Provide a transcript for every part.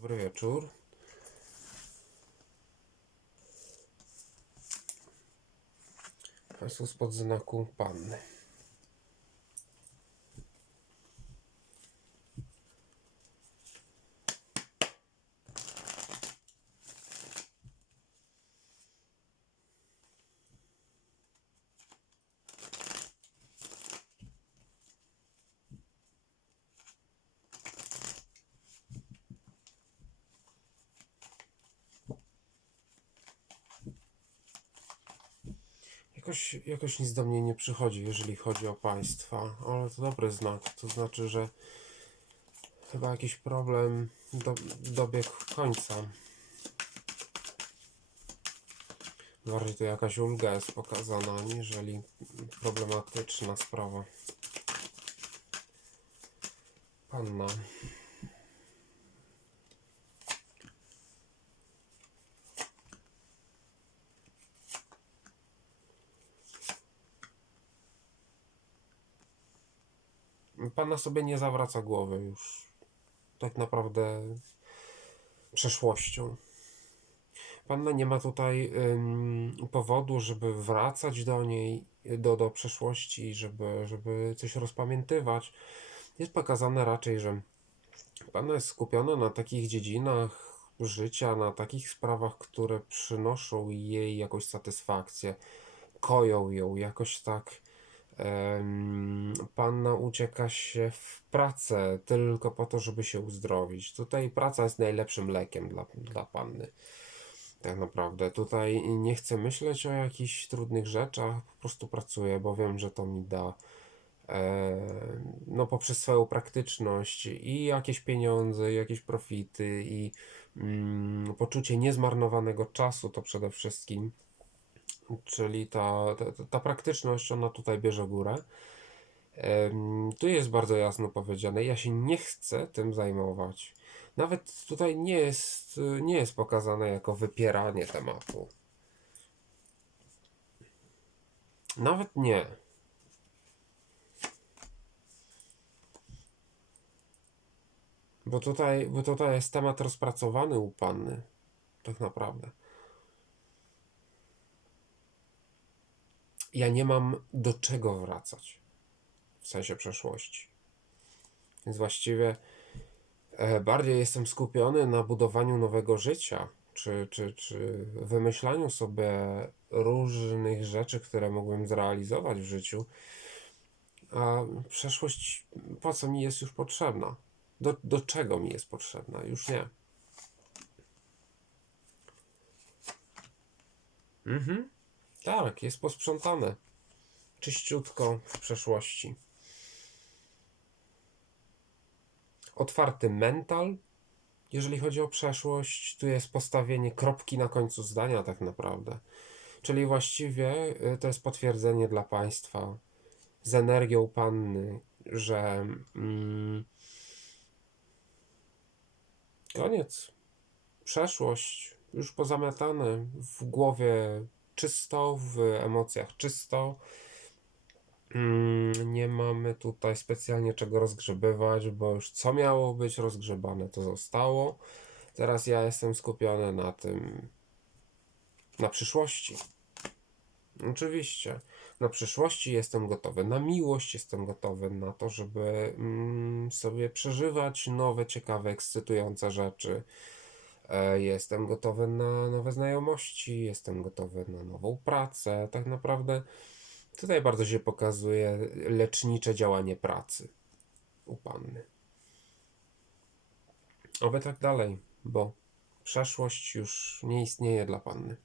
Dobry wieczór. Państwo spod znaku panny. Jakoś, jakoś nic do mnie nie przychodzi, jeżeli chodzi o państwa, ale to dobry znak. To znaczy, że chyba jakiś problem do, dobiegł końca. Bardziej tu jakaś ulga jest pokazana, aniżeli problematyczna sprawa. Panna. Pana sobie nie zawraca głowy już tak naprawdę przeszłością. Panna nie ma tutaj ym, powodu, żeby wracać do niej, do, do przeszłości, żeby, żeby coś rozpamiętywać. Jest pokazane raczej, że Panna jest skupiona na takich dziedzinach życia, na takich sprawach, które przynoszą jej jakąś satysfakcję, koją ją jakoś tak. Panna ucieka się w pracę tylko po to, żeby się uzdrowić. Tutaj praca jest najlepszym lekiem dla, dla panny. Tak naprawdę. Tutaj nie chcę myśleć o jakichś trudnych rzeczach, po prostu pracuję, bo wiem, że to mi da no poprzez swoją praktyczność i jakieś pieniądze, i jakieś profity, i mm, poczucie niezmarnowanego czasu to przede wszystkim. Czyli ta, ta, ta praktyczność, ona tutaj bierze górę. Tu jest bardzo jasno powiedziane, ja się nie chcę tym zajmować. Nawet tutaj nie jest, nie jest pokazane jako wypieranie tematu. Nawet nie. Bo tutaj, bo tutaj jest temat rozpracowany u panny. Tak naprawdę. Ja nie mam do czego wracać w sensie przeszłości. Więc właściwie e, bardziej jestem skupiony na budowaniu nowego życia, czy, czy, czy wymyślaniu sobie różnych rzeczy, które mogłem zrealizować w życiu. A przeszłość po co mi jest już potrzebna? Do, do czego mi jest potrzebna? Już nie. Mhm. Tak, jest posprzątane. Czyściutko w przeszłości. Otwarty mental, jeżeli chodzi o przeszłość. Tu jest postawienie kropki na końcu zdania, tak naprawdę. Czyli właściwie y, to jest potwierdzenie dla Państwa z energią Panny, że mm, koniec. Przeszłość już pozamiatane w głowie czysto, w emocjach czysto. Mm, Nie mamy tutaj specjalnie czego rozgrzebywać, bo już co miało być rozgrzebane, to zostało. Teraz ja jestem skupiony na tym, na przyszłości. Oczywiście. Na przyszłości jestem gotowy na miłość, jestem gotowy na to, żeby mm, sobie przeżywać nowe, ciekawe, ekscytujące rzeczy. E, Jestem gotowy na nowe znajomości, jestem gotowy na nową pracę. Tak naprawdę tutaj bardzo się pokazuje lecznicze działanie pracy u panny. Oby tak dalej, bo przeszłość już nie istnieje dla panny.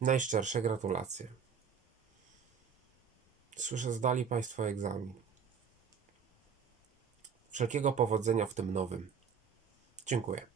Najszczersze gratulacje. Słyszę, zdali Państwo egzamin. Wszelkiego powodzenia w tym nowym. Dziękuję.